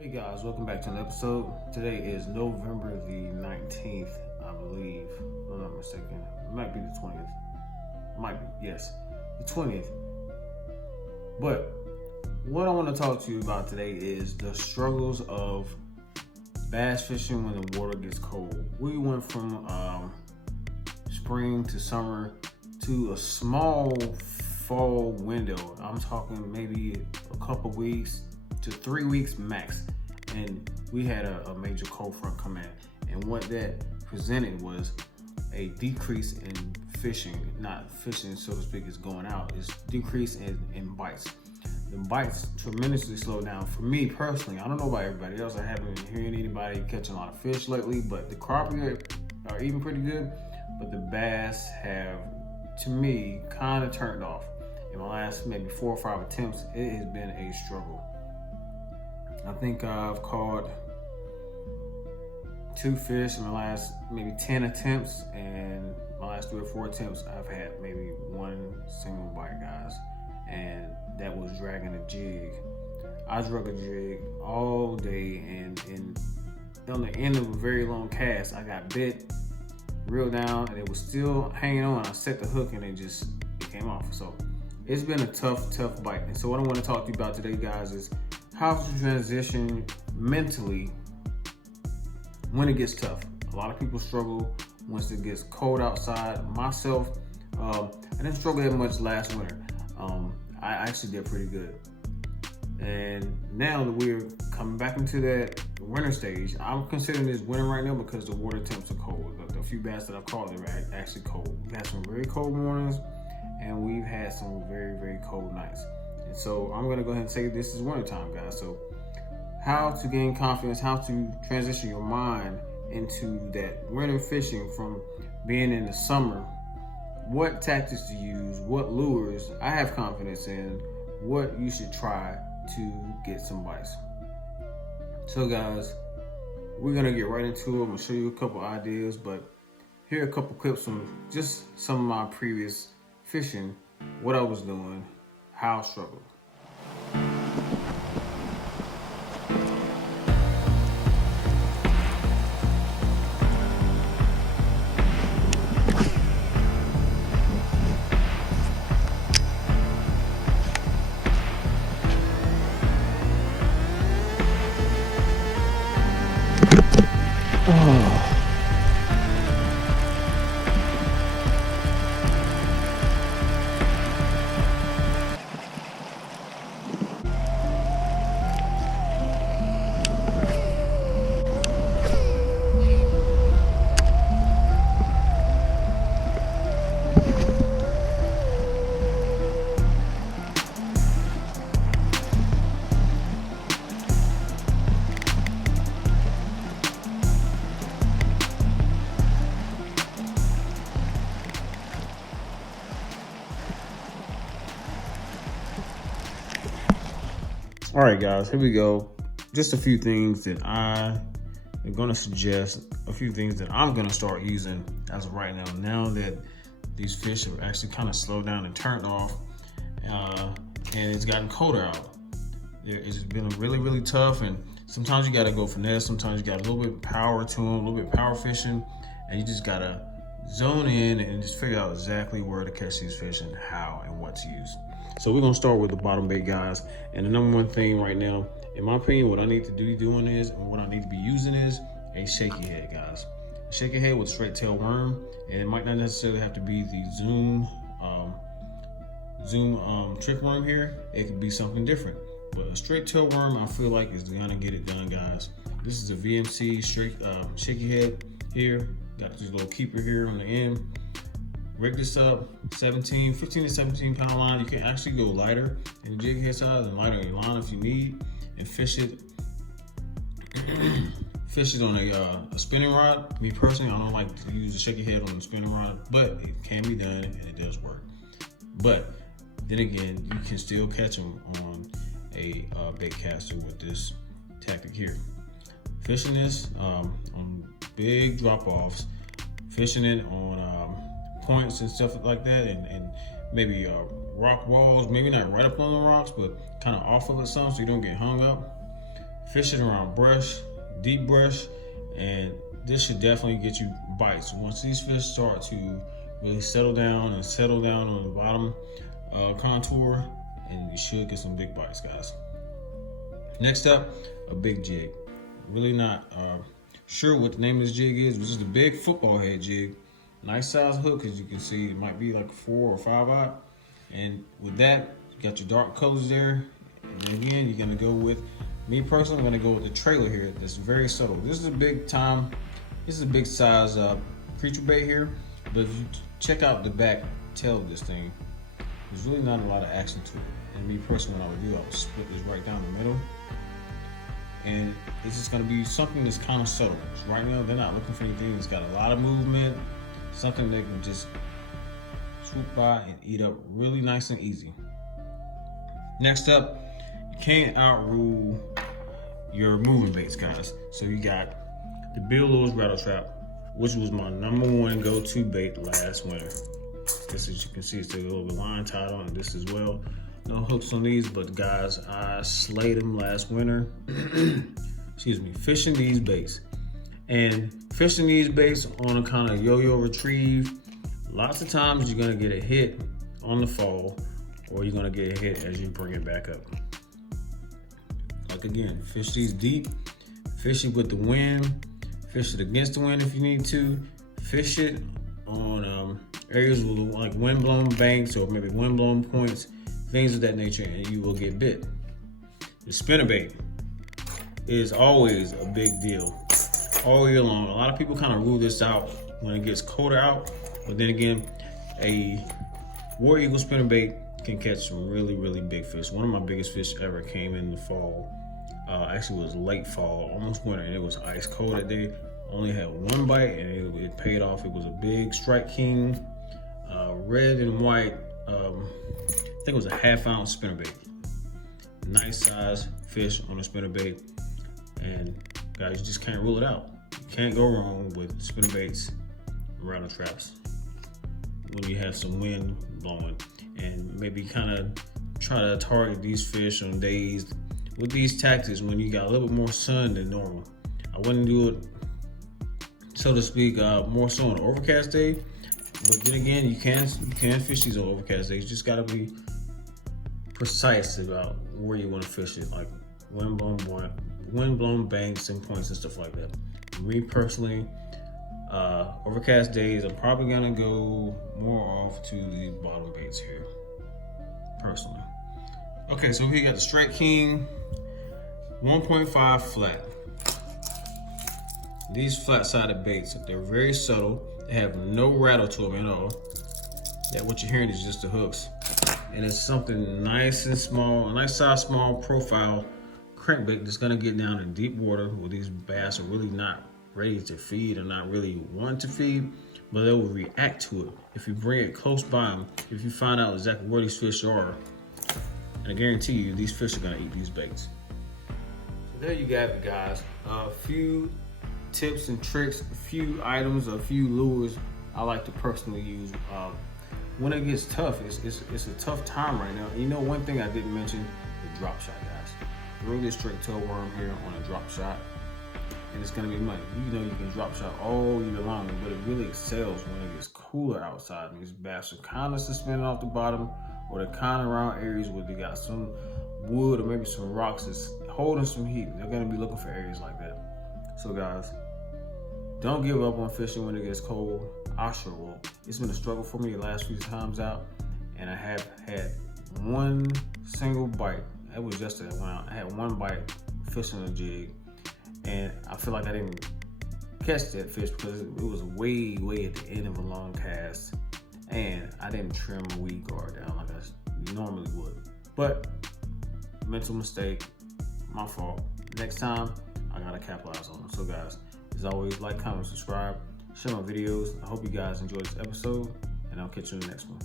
Hey guys, welcome back to an episode. Today is November the 19th, I believe. If I'm not mistaken. It might be the 20th. Might be, yes. The 20th. But what I want to talk to you about today is the struggles of bass fishing when the water gets cold. We went from spring to summer to a small fall window. I'm talking maybe a couple weeks to 3 weeks max, and we had a major cold front come in, and what that presented was a decrease in fishing. Not fishing, so to speak, is going out. It's decrease in bites. The bites tremendously slowed down for me personally. I don't know about everybody else. I haven't been hearing anybody catching a lot of fish lately, but the crappie are even pretty good, but the bass have, to me, kind of turned off. In my last maybe 4 or 5 attempts, it has been a struggle. I think I've caught 2 fish in my last maybe 10 attempts, and my last 3 or 4 attempts I've had maybe 1 single bite, guys, and that was dragging a jig. I drug a jig all day, and on the end of a very long cast, I got bit, reeled down, and it was still hanging on. I set the hook and it came off. So it's been a tough bite. And so what I want to talk to you about today, guys, is how to transition mentally when it gets tough. A lot of people struggle once it gets cold outside. Myself, I didn't struggle that much last winter. I actually did pretty good. And now that we're coming back into that winter stage, I'm considering this winter right now because the water temps are cold. The few bass that I've caught, they're actually cold. We've had some very cold mornings, and we've had some very, very cold nights. And so I'm gonna go ahead and say this is winter time, guys. So how to gain confidence, how to transition your mind into that winter fishing from being in the summer, what tactics to use, what lures I have confidence in, what you should try to get some bites. So guys, we're gonna get right into it. I'm gonna show you a couple ideas, but here are a couple clips from just some of my previous fishing, what I was doing, how I struggled. All right, guys, here we go. Just a few things that I am going to suggest, a few things that I'm going to start using as of right now. Now that these fish have actually kind of slowed down and turned off, and it's gotten colder out. It's been really, really tough, and sometimes you got to go finesse. Sometimes you got a little bit of power to them, a little bit of power fishing, and you just got to zone in and just figure out exactly where to catch these fish and how and what to use. So we're gonna start with the bottom bait, guys. And the number one thing right now, in my opinion, what I need to be doing is, and what I need to be using is a shaky head, guys. A shaky head with a straight tail worm, and it might not necessarily have to be the Zoom trick worm here. It could be something different. But a straight tail worm, I feel like, is gonna get it done, guys. This is a VMC straight shaky head here. Got this little keeper here on the end. Rig this up, 15 to 17 pound line. You can actually go lighter in the jig head size and lighter in your line if you need, and fish it. Fish it on a spinning rod. Me personally, I don't like to use a shaky head on a spinning rod, but it can be done and it does work. But then again, you can still catch them on a bait caster with this tactic here. Fishing this on big drop-offs, fishing it on points and stuff like that, and maybe rock walls, maybe not right up on the rocks, but kind of off of it some so you don't get hung up. Fish it around brush, deep brush, and this should definitely get you bites. Once these fish start to really settle down on the bottom contour, and you should get some big bites, guys. Next up, a big jig. Really not sure what the name of this jig is, but this is the big football head jig. Nice size hook, as you can see. It might be like 4 or 5/0. And with that, you got your dark colors there. And then again, you're gonna go with, me personally, I'm gonna go with the trailer here. That's very subtle. This is a big size creature bait here. But if you check out the back tail of this thing, there's really not a lot of action to it. And me personally, what I would do, I would split this right down the middle. And it's just gonna be something that's kind of subtle. So right now, they're not looking for anything that's got a lot of movement, something they can just swoop by and eat up really nice and easy. Next up, you can't outrule your moving baits, guys. So you got the Bill Lewis Rattle Trap, which was my #1 go-to bait last winter. This, as you can see, it's a little bit line tied on this as well. No hooks on these, but guys, I slayed them last winter. Excuse me, fishing these baits. And fishing these baits on a kind of yo-yo retrieve, lots of times you're gonna get a hit on the fall, or you're gonna get a hit as you bring it back up. Like again, fish these deep, fish it with the wind, fish it against the wind if you need to, fish it on areas with like wind-blown banks or maybe wind-blown points, things of that nature, and you will get bit. The spinnerbait is always a big deal all year long. A lot of people kind of rule this out when it gets colder out, but then again, a War Eagle spinnerbait can catch some really, really big fish. One of my biggest fish ever came in the fall. Actually, it was late fall, almost winter, and it was ice cold that day. Only had one bite, and it paid off. It was a big Strike King, red and white. I think it was a 1/2 ounce spinnerbait. Nice size fish on a spinnerbait, and guys, you just can't rule it out. You can't go wrong with spinnerbaits and rattle traps when you have some wind blowing, and maybe kind of try to target these fish on days with these tactics when you got a little bit more sun than normal. I wouldn't do it, so to speak, more so on an overcast day. But then again, you can fish these on overcast days. You just gotta be precise about where you want to fish it, like wind-blown banks and points and stuff like that. For me personally, overcast days, I'm probably gonna go more off to the bottom baits here, personally. Okay, so we got the Strike King 1.5 flat. These flat-sided baits, they're very subtle. They have no rattle to them at all. Yeah, what you're hearing is just the hooks. And it's something nice and small, a nice size, small profile crankbait that's gonna get down in deep water where these bass are really not ready to feed or not really want to feed, but they will react to it. If you bring it close by them, if you find out exactly where these fish are, and I guarantee you, these fish are gonna eat these baits. So there you have it, guys. A few tips and tricks, a few items, a few lures I like to personally use. When it gets tough, it's a tough time right now. You know, one thing I didn't mention, the drop shot, guys. Throw this straight tail worm here on a drop shot, and it's gonna be money. You know you can drop shot all year long, but it really excels when it gets cooler outside. And these bass are kind of suspended off the bottom, or they're kind of around areas where they got some wood or maybe some rocks that's holding some heat. They're gonna be looking for areas like that. So guys, don't give up on fishing when it gets cold. I sure will. It's been a struggle for me the last few times out, and I have had one single bite. It was yesterday when I had one bite fishing a jig, and I feel like I didn't catch that fish because it was way at the end of a long cast, and I didn't trim a weed guard down like I normally would. But mental mistake, my fault. Next time, I gotta capitalize on it. So guys, as always, like, comment, subscribe, share my videos. I hope you guys enjoyed this episode, and I'll catch you in the next one.